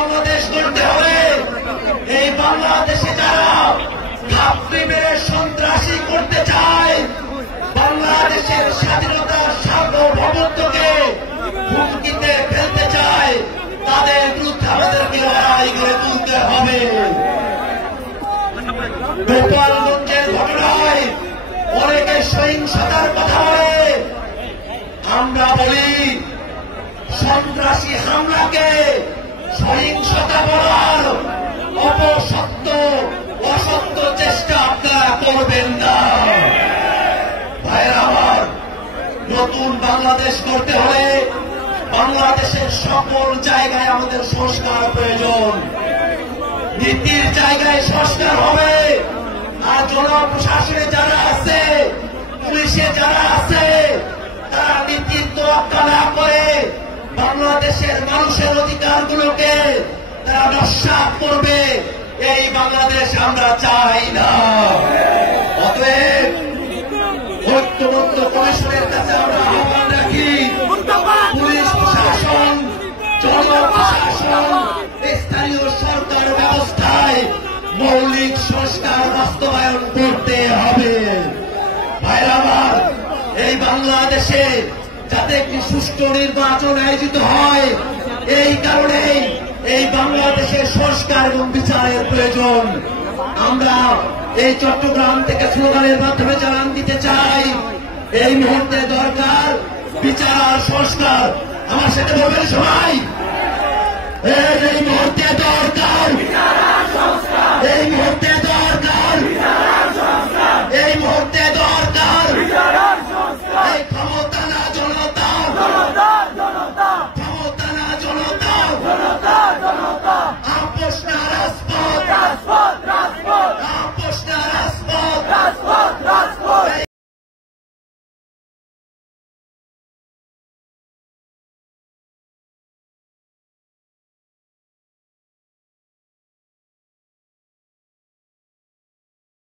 বাংলাদেশ গড়তে হবে। এই বাংলাদেশে যারা ঘাপটি মেরে সন্ত্রাসী করতে চায়, বাংলাদেশের স্বাধীনতার সার্বভৌমত্বকে হুমকিতে ফেলতে চায়, তাদের বিরুদ্ধে আমাদেরকে লড়াই করে তুলতে হবে। গোপালগঞ্জের ঘটনায় অনেকে সহিংসতার কথা বলে, আমরা বলি সন্ত্রাসী হামলাকে সহিংসতা বলার অপসত্য অসত্য চেষ্টা আপনারা করবেন না। ভাইয়েরা আমার, নতুন বাংলাদেশ গড়তে হলে বাংলাদেশের সকল জায়গায় আমাদের সংস্কার প্রয়োজন। নীতির জায়গায় সংস্কার হবে, আর জনপ্রশাসনে যারা আছে, পুলিশে যারা আছে, তারা নীতির তোয়াক্কা না করে বাংলাদেশের মানুষের অধিকারগুলোকে তারা নস্যাৎ করবে। এই বাংলাদেশ আমরা চাই না। অতএব ঐক্যবদ্ধ কমিশনের কাছে আমরা আহ্বান রাখি, পুলিশ প্রশাসন, জনপ্রশাসন, স্থানীয় সরকার ব্যবস্থায় মৌলিক সংস্কার বাস্তবায়ন করতে হবে। ভাইরা আমার, এই বাংলাদেশে যাতে একটি সুষ্ঠু নির্বাচন আয়োজিত হয়, এই কারণেই এই বাংলাদেশের সংস্কার এবং বিচারের প্রয়োজন। আমরা এই চট্টগ্রাম থেকে স্লোগানের মাধ্যমে জানান দিতে চাই, এই মুহূর্তে দরকার বিচার আর সংস্কার। আমার সাথে বলবেন সবাই, এই মুহূর্তে দরকার, এই মুহূর্তে